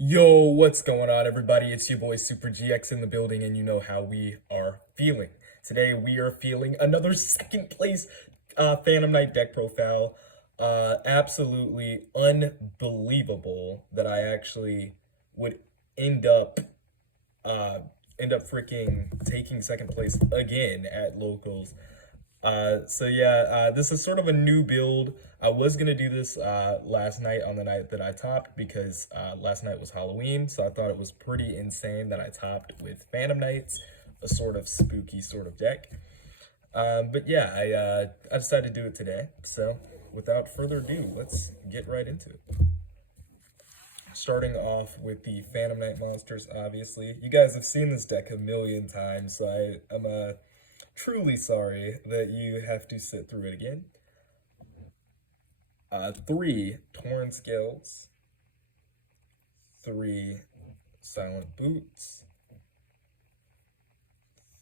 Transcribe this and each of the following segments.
Yo, what's going on, everybody? It's your boy Super GX in the building, and you know how we are feeling. Today, we are feeling another second place Phantom Knight deck profile. Absolutely unbelievable that I actually would end up uh, freaking taking second place again at locals. This is sort of a new build. I was gonna do this last night on the night that I topped because last night was Halloween, so I thought it was pretty insane that I topped with Phantom Knights, a sort of spooky sort of deck. I decided to do it today. So without further ado, let's get right into it. Starting off with the Phantom Knight monsters, obviously. You guys have seen this deck a million times, so I'm truly sorry that you have to sit through it again. 3 Torn Scales, 3 Silent Boots,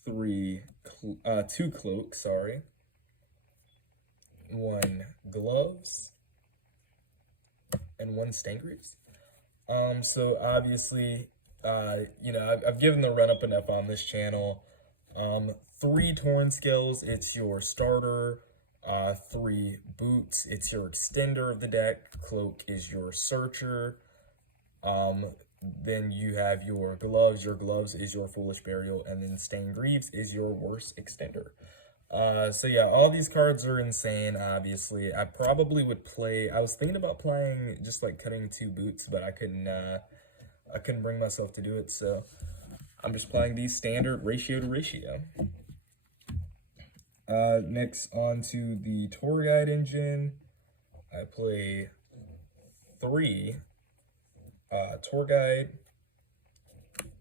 2 Cloaks, sorry, 1 Gloves, and 1 Stangreaves. So obviously, I've given the run up enough on this channel. 3 Torn Scales, it's your starter. 3 Boots, it's your extender of the deck. Cloak is your searcher. Then you have your gloves. Your gloves is your Foolish Burial, and then Stangreaves is your worst extender. All these cards are insane, obviously. I probably would play, I was thinking about playing just like cutting 2 Boots, but I couldn't bring myself to do it, so I'm just playing these standard ratio to ratio. Next on to the tour guide engine. I play 3 tour guide,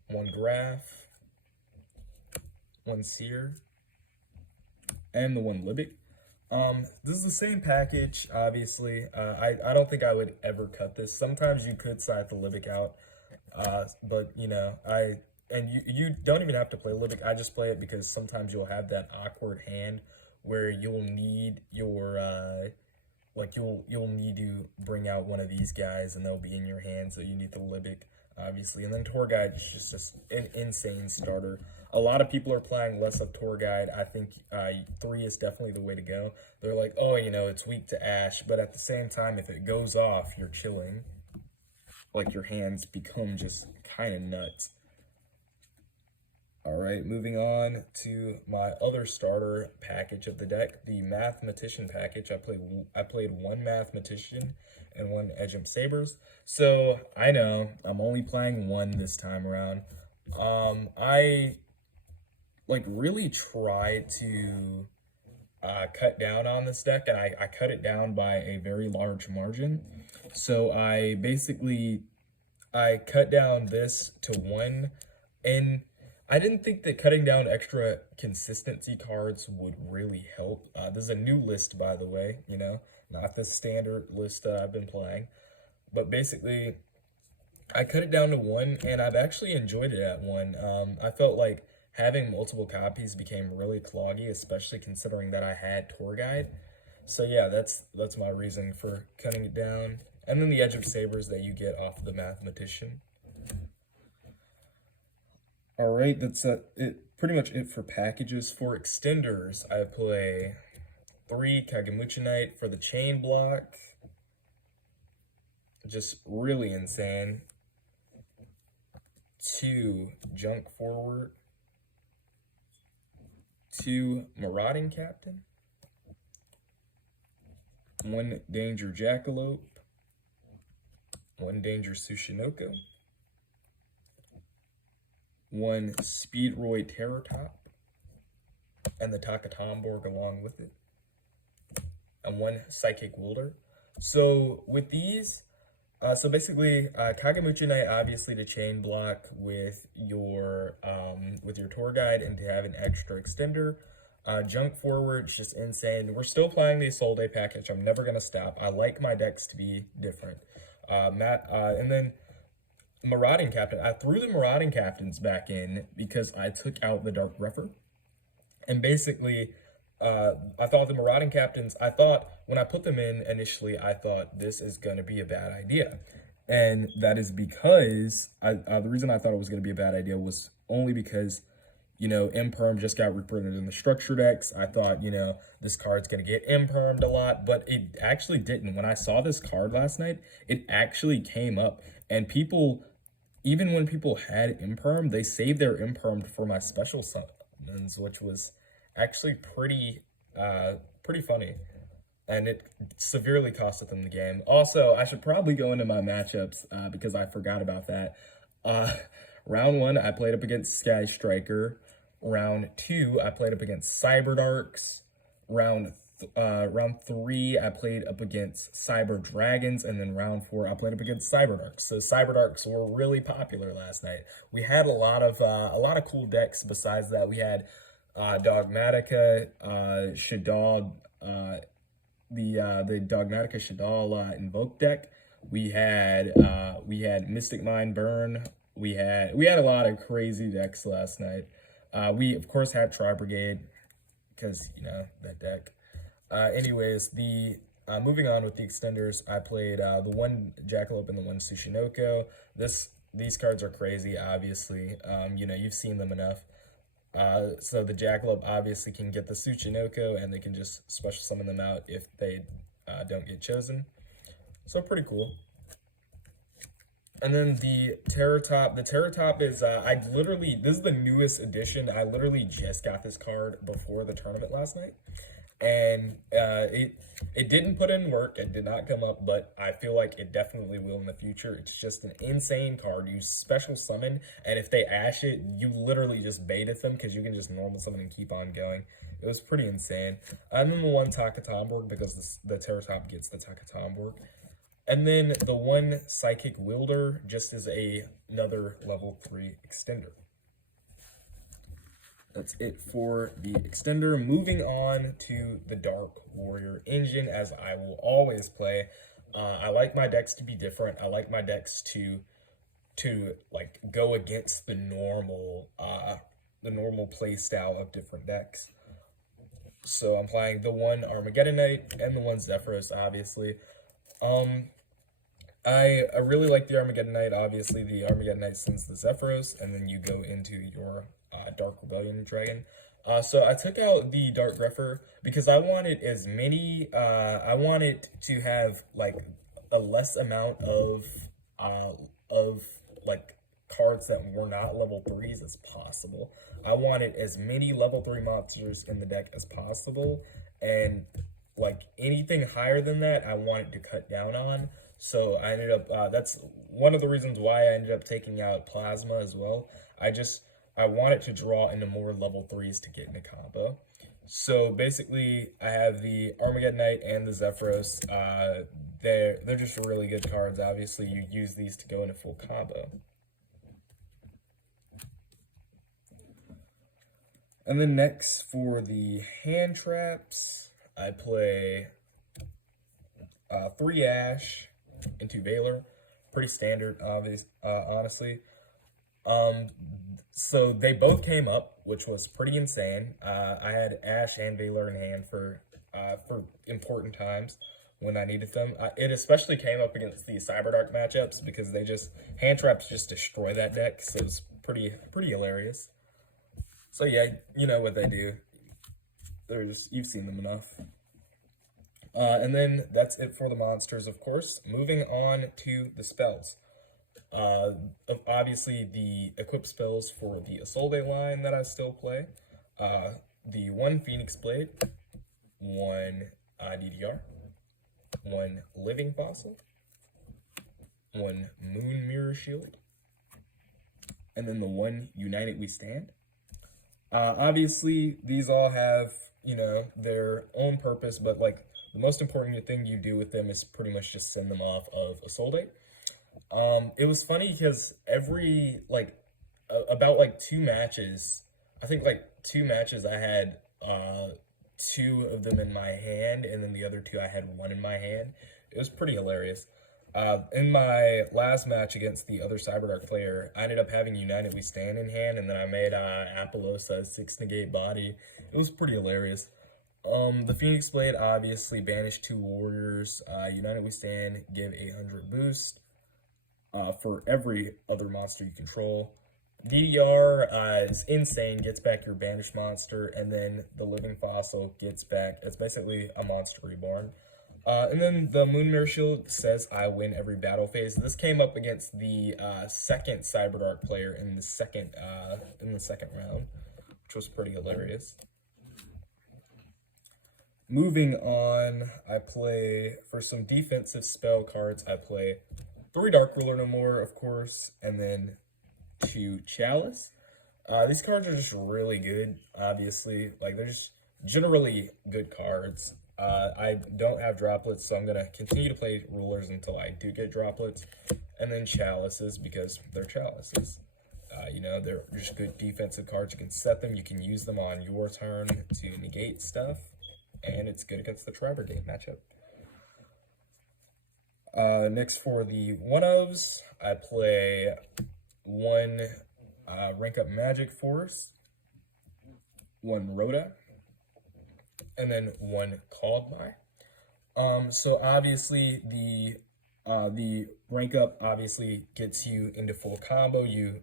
1 graph, 1 seer, and the 1 Libic. This is the same package, obviously. I don't think I would ever cut this. Sometimes you could side the Libic out, but you don't even have to play Libic. I just play it because sometimes you'll have that awkward hand where you'll need your you'll need to bring out one of these guys and they'll be in your hand, so you need the Libic, obviously. And then Tour Guide is just an insane starter. A lot of people are playing less of Tour Guide. I think 3 is definitely the way to go. They're like, oh, it's weak to Ash, but at the same time, if it goes off, you're chilling. Like, your hands become just kind of nuts. All right, moving on to my other starter package of the deck, the Mathematician package. I played 1 Mathematician and 1 Edgem Sabers. So I know I'm only playing 1 this time around. I really tried to cut down on this deck, and I cut it down by a very large margin. So I cut down this to 1, and I didn't think that cutting down extra consistency cards would really help. This is a new list, by the way, not the standard list that I've been playing. But basically, I cut it down to 1, and I've actually enjoyed it at 1. I felt like having multiple copies became really cloggy, especially considering that I had Tour Guide. So yeah, that's my reason for cutting it down. And then the Edge of Sabers that you get off of the Mathematician. All right, that's pretty much it for packages. For extenders, I play 3 Kagemuchi Knight for the chain block. Just really insane. 2 Junk Forward. 2 Marauding Captain. 1 Danger Jackalope. 1 Danger Tsushinoko. 1 Speedroid Terror Top, and the Takatomborg along with it, and 1 Psychic Wilder. So with these, basically, Kagemuchi Knight, obviously, to chain block with your Tour Guide and to have an extra extender. Junk Forward, just insane. We're still playing the Soul Day package. I'm never gonna stop. I like my decks to be different. And then Marauding Captain. I threw the Marauding Captains back in because I took out the Dark Grepher. And basically, I thought the Marauding Captains, when I put them in initially, I thought this is going to be a bad idea. And that is because the reason I thought it was going to be a bad idea was only because, Imperm just got reprinted in the structure decks. I thought, this card's going to get Impermed a lot, but it actually didn't. When I saw this card last night, it actually came up. And people, even when people had Imperm, they saved their Impermed for my special summons, which was actually pretty funny. And it severely costed them the game. Also, I should probably go into my matchups because I forgot about that. Uh, round 1, I played up against Sky Striker. Round 2, I played up against Cyberdarks. Round 3, I played up against Cyber Dragons, and then round 4, I played up against Cyberdarks. So Cyberdarks were really popular last night. We had a lot of cool decks. Besides that, we had Dogmatica, Shaddoll, the Dogmatica Shaddoll Invoke deck. We had Mystic Mind Burn. We had a lot of crazy decks last night. We of course had Tri Brigade because that deck. Anyways, moving on with the extenders, I played the one Jackalope and the one Tsushinoko. These cards are crazy, obviously. You've seen them enough. So the Jackalope obviously can get the Tsuchinoko, and they can just special summon them out if they don't get chosen. So pretty cool. And then the Terratop. The Terratop is, this is the newest edition. I literally just got this card before the tournament last night. And it didn't put in work. It did not come up, but I feel like it definitely will in the future. It's just an insane card. You special summon, and if they ash it, you literally just bait at them because you can just normal summon and keep on going. It was pretty insane. I'm in the one Takatomborg because the Terratop gets the Takatomborg. And then the one Psychic Wielder just is another level 3 extender. That's it for the extender. Moving on to the Dark Warrior engine, as I will always play. I like my decks to be different. I like my decks to like go against the normal play style of different decks. So I'm playing the one Armageddon Knight and the one Zephyros, obviously. I really like the Armageddon Knight. Obviously, the Armageddon Knight sends the Zephyros, and then you go into your Dark Rebellion Dragon. So I took out the Dark Grepher because I wanted as many, I wanted to have like a less amount of like cards that were not level 3s as possible. I wanted as many level 3 monsters in the deck as possible, and like anything higher than that, I wanted to cut down on. So I ended up, that's one of the reasons why I ended up taking out Plasma as well. I wanted to draw into more level 3s to get into combo. So basically, I have the Armageddon Knight and the Zephyros. They're just really good cards. Obviously, you use these to go into full combo. And then next, for the hand traps, I play 3 Ash into Valor. Pretty standard, honestly. So they both came up, which was pretty insane. I had Ash and Valor in hand for important times when I needed them. It especially came up against the Cyberdark matchups because hand traps just destroy that deck. So it's pretty hilarious. So yeah, you know what they do. You've seen them enough. And then that's it for the monsters, of course. Moving on to the spells. Obviously, the equip spells for the Isolde line that I still play. The one Phoenix Blade, one DDR, one Living Fossil, one Moon Mirror Shield, and then the one United We Stand. Obviously, these all have, their own purpose, but like the most important thing you do with them is pretty much just send them off of Isolde. It was funny because about 2 matches, I think 2 matches I had 2 of them in my hand, and then the other 2 I had 1 in my hand. It was pretty hilarious. In my last match against the other Cyberdark player, I ended up having United We Stand in hand, and then I made Apollosa 6 negate body. It was pretty hilarious. The Phoenix Blade obviously banished 2 warriors. United We Stand gave 800 boost. for every other monster you control. DDR is insane, gets back your banished monster, and then the living fossil gets back. It's basically a monster reborn. And then the Moonmirror Shield says I win every battle phase. This came up against the second Cyberdark player in the second round, which was pretty hilarious. Moving on, I play, for some defensive spell cards, I play 3 Dark Ruler No More, of course, and then 2 Chalice. These cards are just really good, obviously. Like, they're just generally good cards. I don't have droplets, so I'm going to continue to play rulers until I do get droplets. And then chalices, because they're chalices. You know, they're just good defensive cards. You can set them, you can use them on your turn to negate stuff. And it's good against the Tri-Brigade matchup. Next for the one-ofs, I play 1 Rank Up Magic Force, 1 Rhoda, and then 1 Called By. So obviously the rank up obviously gets you into full combo. You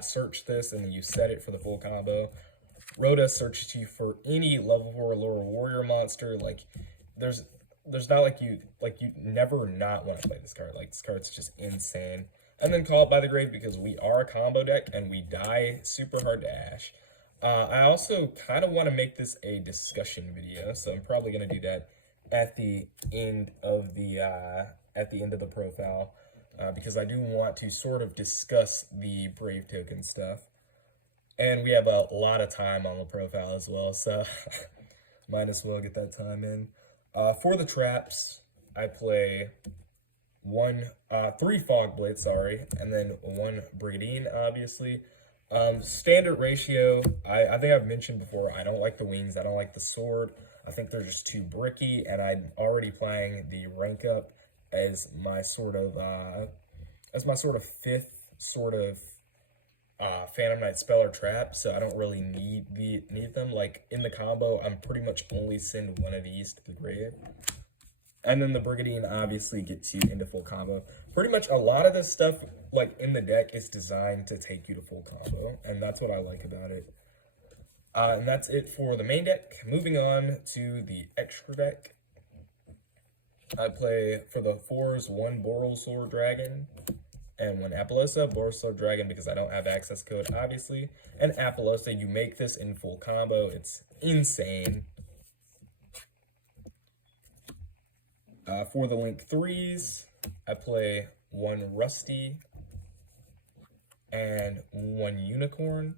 search this and then you set it for the full combo. Rhoda searches you for any level 4 or lower warrior monster. Like there's not like you never not want to play this card. Like this card's just insane. And then Called by the Grave, because we are a combo deck and we die super hard to Ash. I also kind of want to make this a discussion video, so I'm probably going to do that at the end of the profile, because I do want to sort of discuss the Brave token stuff. And we have a lot of time on the profile as well, so might as well get that time in. For the traps, I play 3 Fog Blades, sorry, and then 1 Brigadine, obviously. Standard ratio, I think I've mentioned before, I don't like the wings, I don't like the sword. I think they're just too bricky, and I'm already playing the rank up as my sort of 5th sort of Phantom Knight spell or trap, so I don't really need them. Like in the combo, I'm pretty much only send 1 of these to the grave. And then the Brigadine obviously gets you into full combo. Pretty much a lot of this stuff like in the deck is designed to take you to full combo, and that's what I like about it. And that's it for the main deck. Moving on to the extra deck. I play for the 4s 1 Borrelsword Dragon and 1 Apollousa. Borrelsword Dragon because I don't have access code, obviously. And Apollousa, you make this in full combo. It's insane. For the Link 3s, I play 1 Rusty and 1 Unicorn.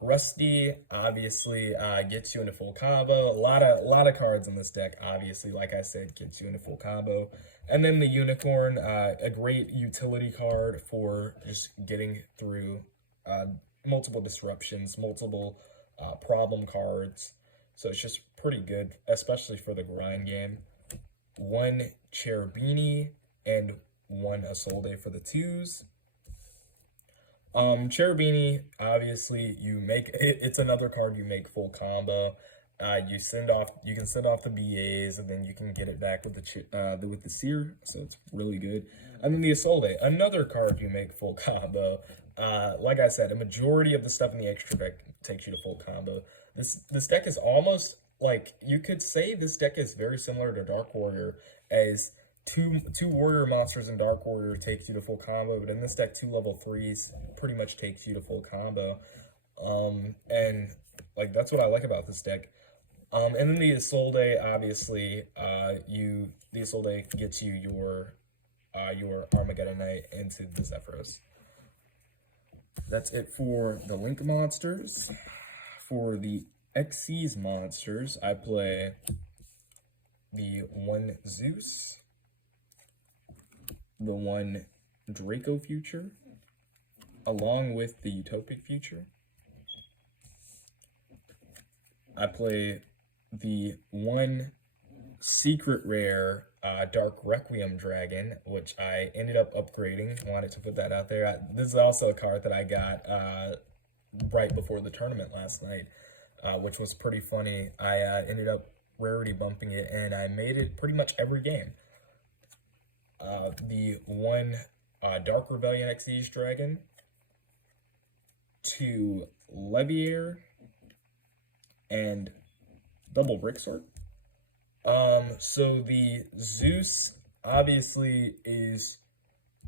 Rusty obviously gets you into full combo. A lot of cards in this deck, obviously, like I said, gets you into full combo. And then the Unicorn, a great utility card for just getting through multiple disruptions, multiple problem cards. So it's just pretty good, especially for the grind game. 1 Cherubini and 1 Isolde for the 2s. Cherubini, obviously, it's another card you make full combo. You can send off the BAs, and then you can get it back with the Seer, so it's really good. And then the Isolde, another card you make full combo. Like I said, a majority of the stuff in the extra deck takes you to full combo. This deck is almost like, you could say this deck is very similar to Dark Warrior, as two warrior monsters in Dark Warrior takes you to full combo, but in this deck 2 level 3s pretty much takes you to full combo. And like that's what I like about this deck. And then the Isolde, obviously, the Isolde gets you your Armageddon Knight into the Zephyros. That's it for the Link monsters. For the Xyz monsters, I play the 1 Zeus, the 1 Draco Future, along with the Utopic Future. I play the 1 secret rare Dark Requiem Dragon, which I ended up upgrading. Wanted to put that out there. This is also a card that I got right before the tournament last night, which was pretty funny. I ended up rarity bumping it, and I made it pretty much every game. The 1 Dark Rebellion Xyz Dragon, 2 Leviair, and double Bricksword. So the Zeus obviously is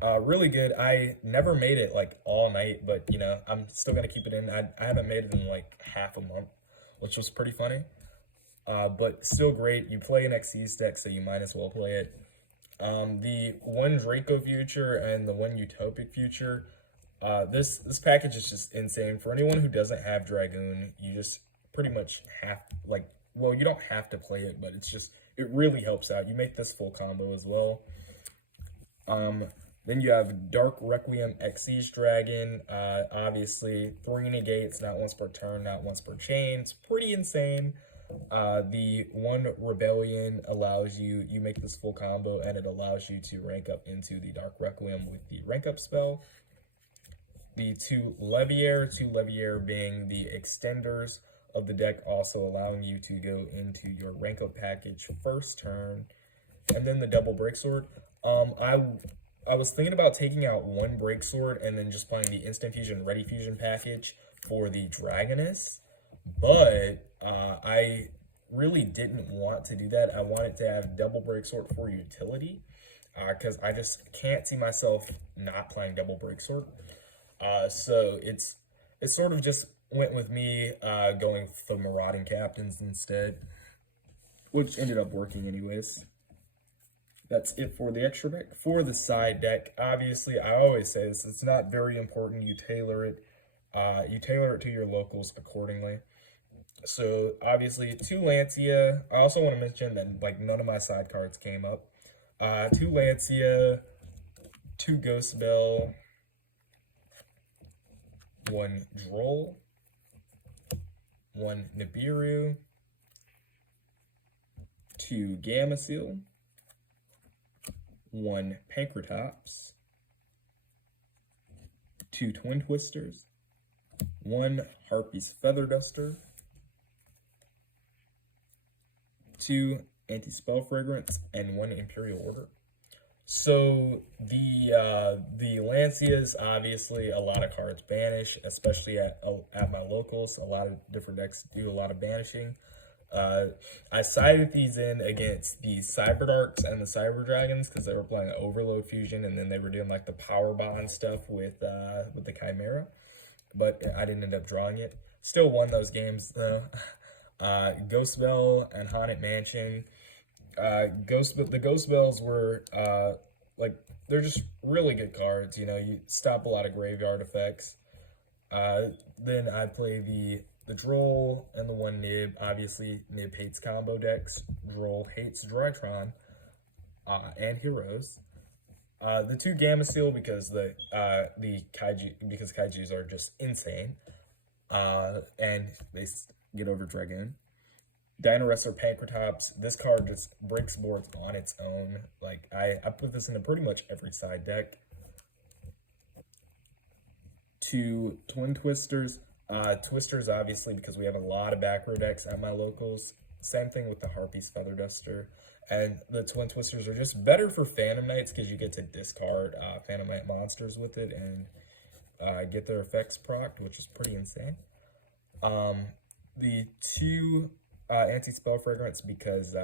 really good. I never made it like all night, but you know, I'm still gonna keep it in. I haven't made it in like half a month, which was pretty funny. But still great. You play an Xyz deck, so you might as well play it. The one Draco future and the one Utopic future. This package is just insane. For anyone who doesn't have Dragoon, you just pretty much have like, well, you don't have to play it, but it's just, it really helps out. You make this full combo as well. Then you have Dark Requiem Xyz Dragon. Obviously 3 negates, not once per turn, not once per chain. It's pretty insane. The one Rebellion allows you make this full combo, and it allows you to rank up into the Dark Requiem with the rank up spell. The 2 Leviair being the extenders of the deck, also allowing you to go into your rank up package first turn. And then the double Breaksword. I was thinking about taking out one Breaksword and then just playing the Instant Fusion Ready Fusion package for the Dragoness, but I really didn't want to do that. I wanted to have double Breaksword for utility, because I just can't see myself not playing double Breaksword. So it sort of just went with me going for Marauding Captains instead, which ended up working anyways. That's it for the extra deck. For the side deck, obviously, I always say this, it's not very important. You tailor it to your locals accordingly. So obviously 2 Lancia. I also want to mention that like none of my side cards came up. 2 Lancia, 2 Ghost Bell, 1 Droll, 1 Nibiru, 2 Gameciel, 1 Pankratops, 2 Twin Twisters, 1 Harpy's Feather Duster, 2 Anti-Spell Fragrance, and 1 Imperial Order. So the Lancias, obviously a lot of cards banish, especially at my locals. A lot of different decks do a lot of banishing. I sided these in against the Cyberdarks and the Cyber Dragons because they were playing Overload Fusion, and then they were doing like the Power Bond stuff with the Chimera, but I didn't end up drawing it. Still won those games though. Ghost Bell and Haunted Mansion. The Ghost Bells were like, they're just really good cards. You know, you stop a lot of graveyard effects. Then I play the Droll and the 1 Nib. Obviously, Nib hates combo decks. Droll hates Drytron and Heroes. The 2 Gameciel because the Kaiju, because Kaijus are just insane. And they get over Dragoon. Dino Wrestler Pankratops. This card just breaks boards on its own. Like, I put this into pretty much every side deck. 2 Twin Twisters. Twisters, obviously, because we have a lot of back row decks at my locals. Same thing with the Harpy's Feather Duster. And the Twin Twisters are just better for Phantom Knights because you get to discard Phantom Knight monsters with it and get their effects procced, which is pretty insane. The 2 Anti-Spell Fragrance because,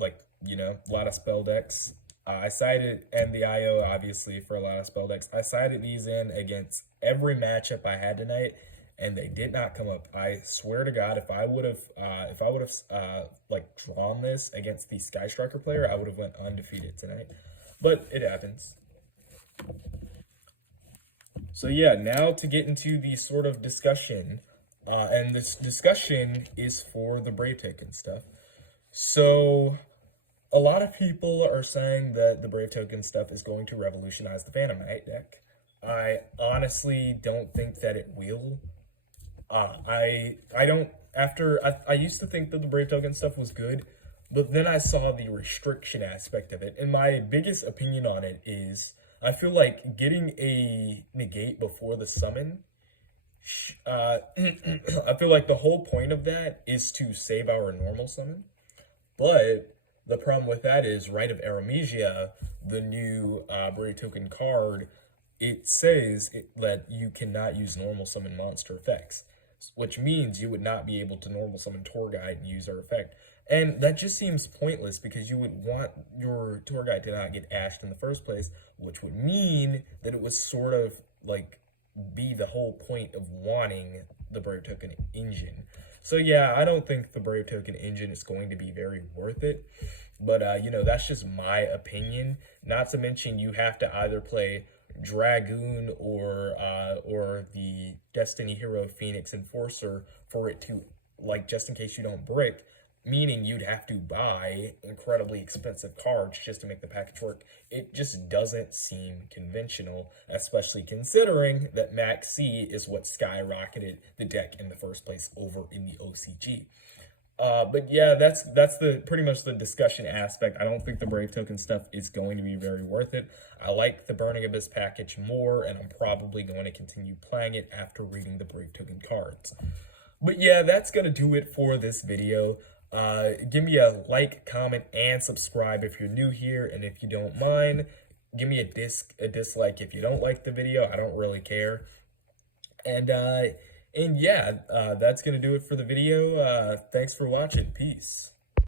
like, you know, a lot of spell decks. I sided, and the IO, obviously, for a lot of spell decks. I sided these in against every matchup I had tonight, and they did not come up. I swear to God, if I would have, like, drawn this against the Sky Striker player, I would have went undefeated tonight. But it happens. So yeah, now to get into the sort of discussion, and this discussion is for the Brave Token stuff. So a lot of people are saying that the Brave Token stuff is going to revolutionize the Phantom Knight deck. I honestly don't think that it will. I used to think that the Brave Token stuff was good, but then I saw the restriction aspect of it, and my biggest opinion on it is I feel like getting a negate before the summon, I feel like the whole point of that is to save our normal summon, but the problem with that is Rite of Aramesia, the new Brave Token card, it says that you cannot use normal summon monster effects, which means you would not be able to normal summon Tour Guide and use our effect. And that just seems pointless because you would want your Tour Guide to not get ashed in the first place, which would mean that it was sort of like be the whole point of wanting the Brave Token engine. So yeah, I don't think the Brave Token engine is going to be very worth it. But, you know, that's just my opinion. Not to mention you have to either play Dragoon or the Destiny Hero Phoenix Enforcer for it to, like, just in case you don't brick, meaning you'd have to buy incredibly expensive cards just to make the package work. It just doesn't seem conventional, especially considering that Max C is what skyrocketed the deck in the first place over in the OCG. But yeah, that's the pretty much the discussion aspect. I don't think the Brave Token stuff is going to be very worth it. I like the Burning Abyss package more, and I'm probably going to continue playing it after reading the Brave Token cards. But yeah, that's going to do it for this video. Give me a like, comment, and subscribe if you're new here, and if you don't mind, give me a dislike if you don't like the video. I don't really care. And yeah, that's going to do it for the video. Thanks for watching. Peace.